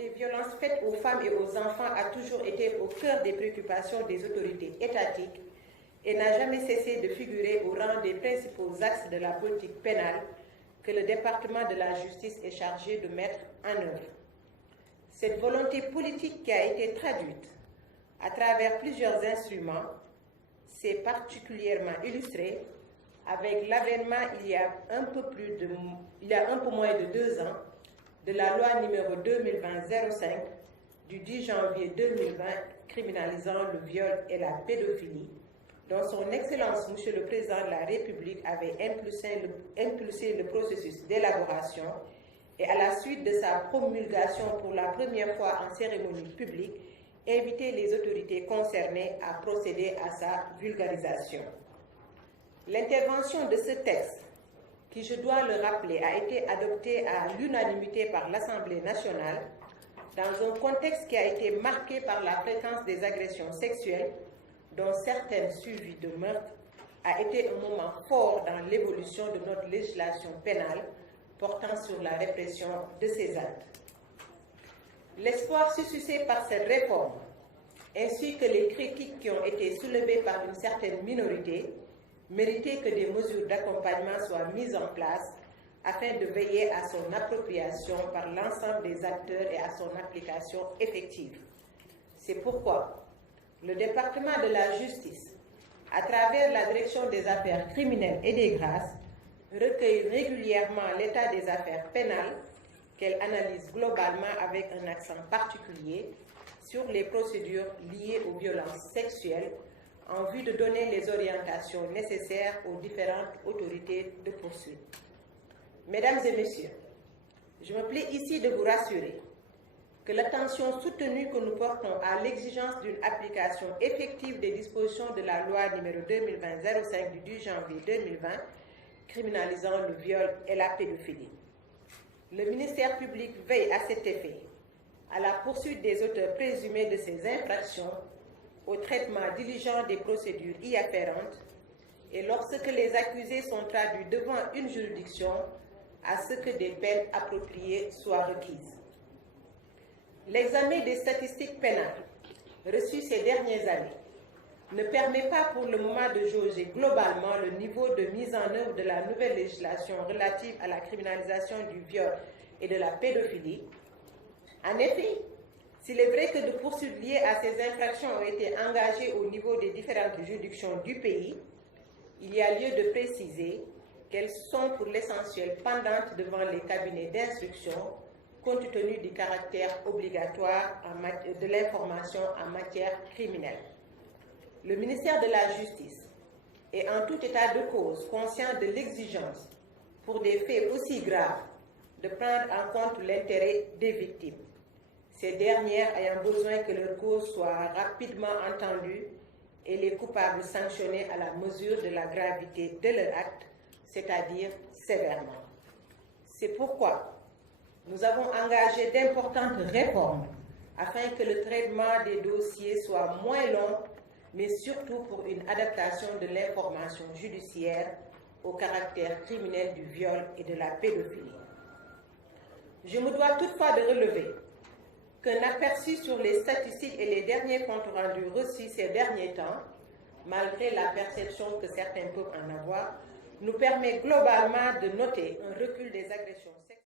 les violences faites aux femmes et aux enfants a toujours été au cœur des préoccupations des autorités étatiques et n'a jamais cessé de figurer au rang des principaux axes de la politique pénale que le département de la justice est chargé de mettre en œuvre. Cette volonté politique qui a été traduite à travers plusieurs instruments s'est particulièrement illustrée avec l'avènement il y a un peu moins de 2 ans de la loi numéro 2020-05 du 10 janvier 2020 criminalisant le viol et la pédophilie, dont son Excellence Monsieur le Président de la République avait impulsé le processus d'élaboration et à la suite de sa promulgation pour la première fois en cérémonie publique, invité les autorités concernées à procéder à sa vulgarisation. L'intervention de ce texte, qui, je dois le rappeler, a été adopté à l'unanimité par l'Assemblée nationale, dans un contexte qui a été marqué par la fréquence des agressions sexuelles, dont certaines suivies de meurtres, a été un moment fort dans l'évolution de notre législation pénale portant sur la répression de ces actes. L'espoir suscité par cette réforme, ainsi que les critiques qui ont été soulevées par une certaine minorité, méritait que des mesures d'accompagnement soient mises en place afin de veiller à son appropriation par l'ensemble des acteurs et à son application effective. C'est pourquoi le département de la justice, à travers la direction des affaires criminelles et des grâces, recueille régulièrement l'état des affaires pénales qu'elle analyse globalement avec un accent particulier sur les procédures liées aux violences sexuelles en vue de donner les orientations nécessaires aux différentes autorités de poursuite. Mesdames et messieurs, je me plais ici de vous rassurer que l'attention soutenue que nous portons à l'exigence d'une application effective des dispositions de la loi numéro 2020-05 du 10 janvier 2020 criminalisant le viol et la pédophilie. Le ministère public veille à cet effet à la poursuite des auteurs présumés de ces infractions, au traitement diligent des procédures y afférentes et lorsque les accusés sont traduits devant une juridiction, à ce que des peines appropriées soient requises. L'examen des statistiques pénales reçues ces dernières années ne permet pas pour le moment de jauger globalement le niveau de mise en œuvre de la nouvelle législation relative à la criminalisation du viol et de la pédophilie. En effet, s'il est vrai que de poursuites liées à ces infractions ont été engagées au niveau des différentes juridictions du pays, il y a lieu de préciser qu'elles sont pour l'essentiel pendantes devant les cabinets d'instruction, compte tenu du caractère obligatoire de l'information en matière criminelle. Le ministère de la Justice est en tout état de cause conscient de l'exigence, pour des faits aussi graves, de prendre en compte l'intérêt des victimes, ces dernières ayant besoin que leur cause soit rapidement entendue et les coupables sanctionnés à la mesure de la gravité de leur acte, c'est-à-dire sévèrement. C'est pourquoi nous avons engagé d'importantes réformes afin que le traitement des dossiers soit moins long, mais surtout pour une adaptation de l'information judiciaire au caractère criminel du viol et de la pédophilie. Je me dois toutefois de relever qu'un aperçu sur les statistiques et les derniers comptes rendus reçus ces derniers temps, malgré la perception que certains peuvent en avoir, nous permet globalement de noter un recul des agressions sexuelles.